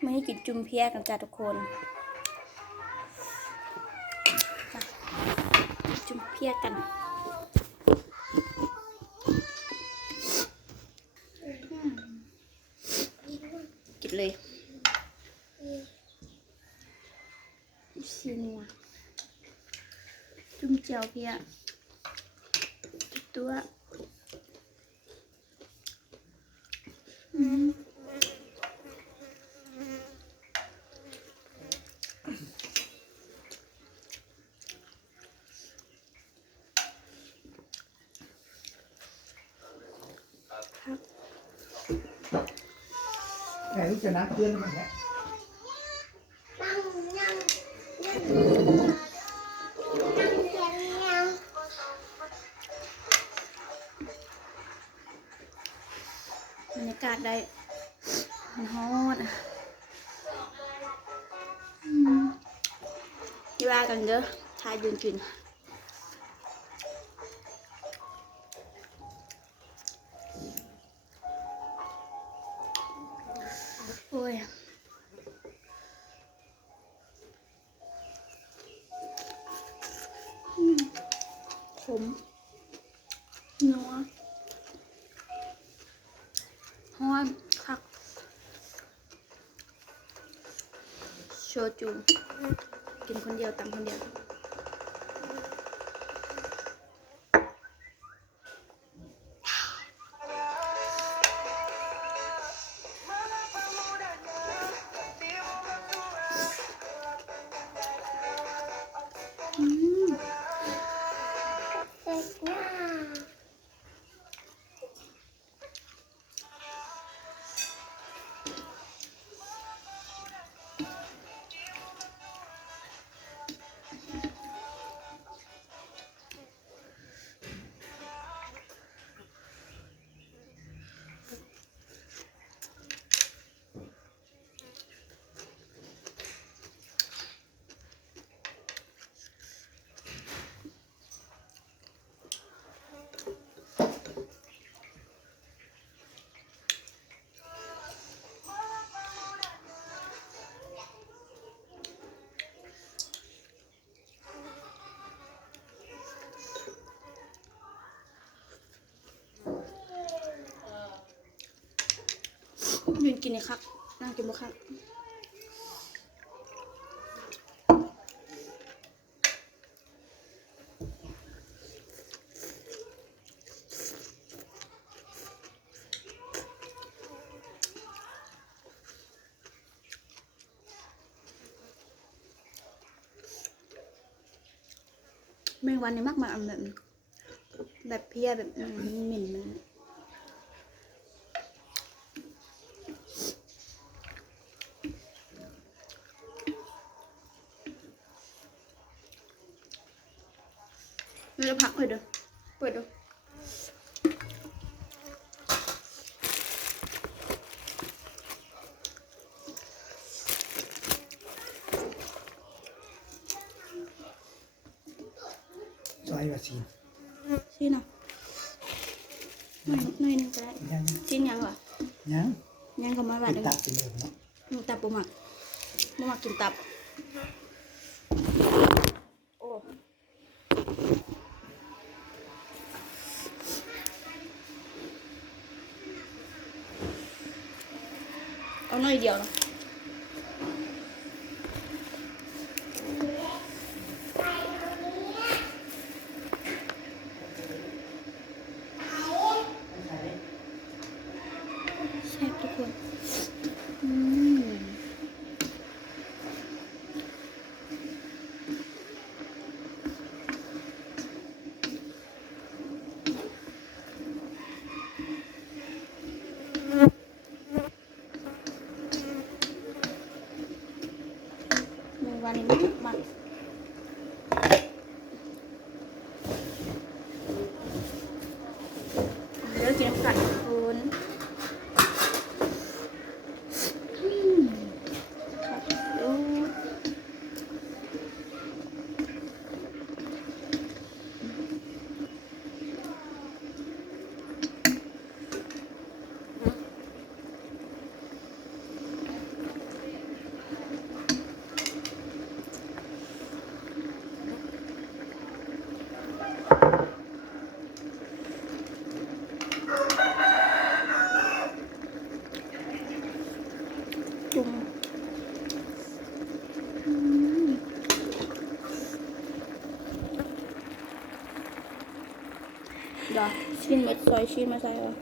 ไม่ให้กินจุ่มเพียกันจ้าทุกคนจุ่มเพียกันกินเลยชินัวจุ่มเจียวเพียตัวแค่รู้จะนัดเพื่อนมันแหละบรรยากาศได้ฮ้อนที่ว่ากันเด้อชายยืนกินโอ้ยขมนัวฮ้อนคักโชจูกินคนเดียวตังคนเดียวยืนกินเลยครับนั่งกินบุครับแมงวันนี่มากมาแบบเพี้ยแบบเหม็นมันเราจะพักเปิดดูเปิดดูซอยว่าซีน ชิ้นอ่ะหน่อยนึงก็ได้ ยัง ชิ้นยังเหรอ ยัง ยังก็มาบาด ติด เลย ตับเป็นเดิมเนาะ หนูตับบุมักกินตับโอ้เอาหน่อยเดียวนะแซ่บทุกคนวันนี้มันเลิกกินน้ำกัดคุณ ชิ้นหมดซอยชิ้นมาใส่วะ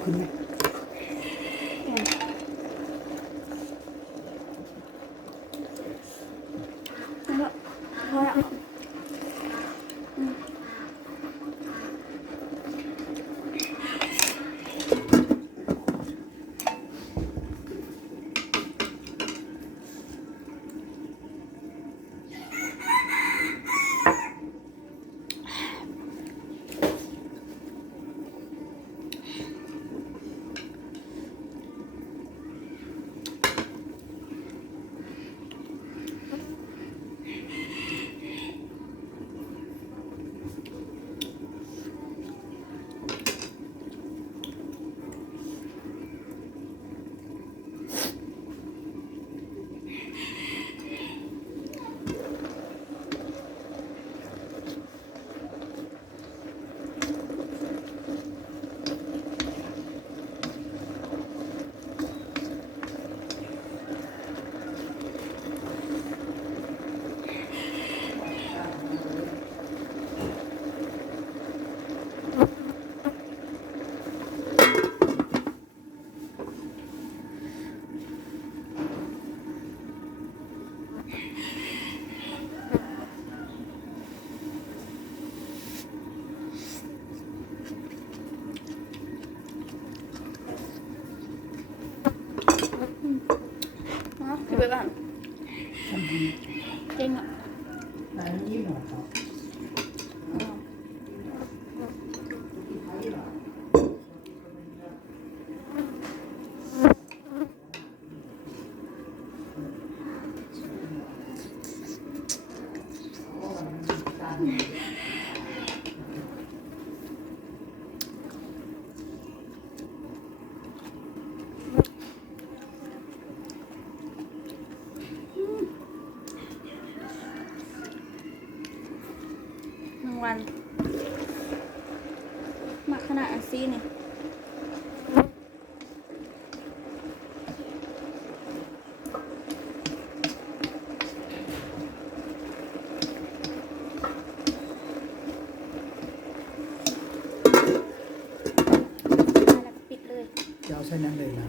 ขึ้นไหม แล้วพอแล้วคือแบบว่า ทำดี เก่งอ่ะ นายยิ้มหน่อยครับ1 วันหมักขนาดอันซี่เนี่ยแล้วก็ปิดเลย จะเอาใส่น้ำเลยนะ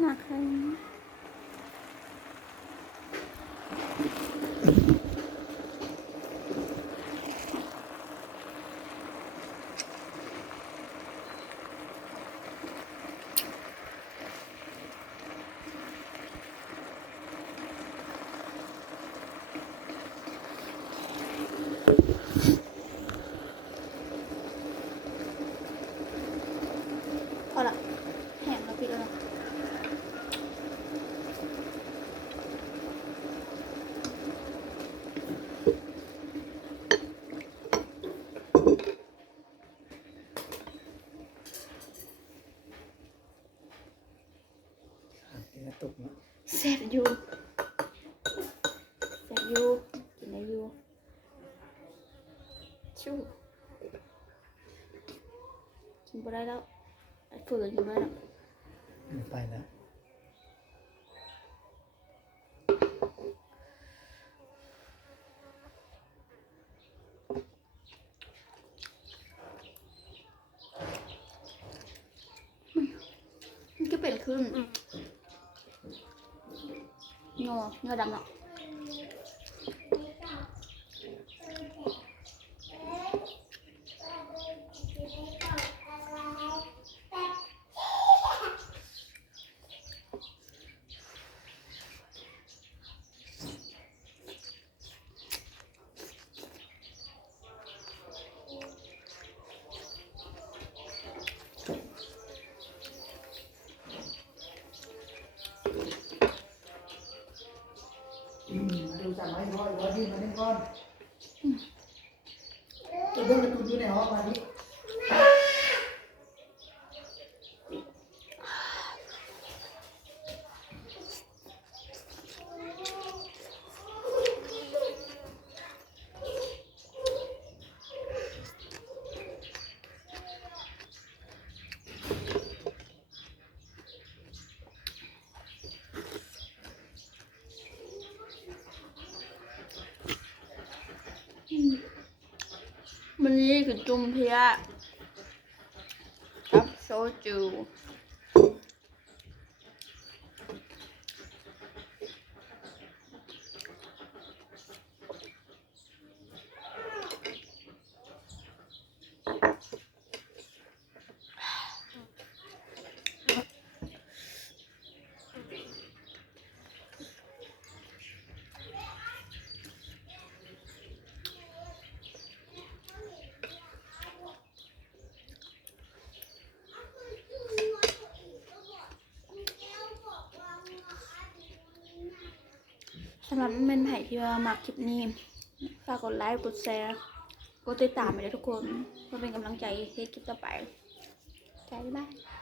หนักใครพอละแห้งแล้วปิดแล้วนะ เดี๋ยวตกนะ แซ่บอยู่แซ่บอยู่กินได้อยู่ชู้กินบ่ได้แล้วไอ้ฝืนกินบ่ได้แล้ว ไปแล้ว ขึ้นโง่เนื้อดำเนาะดูจากไม้ร้อยที่มาเล่นก้อนตัวเบิ้งประตูอยู่ในห้องมาดิวันนี้คือจุ่มเพียกับโซจูสำหรับเมนไผ่ที่ว่ามักคลิปนี้ฝากกดไลค์กดแชร์กดติดตามไปเลยทุกคนเพื่อเป็นกำลังใจให้คลิปต่อไปใจบ๊ายบาย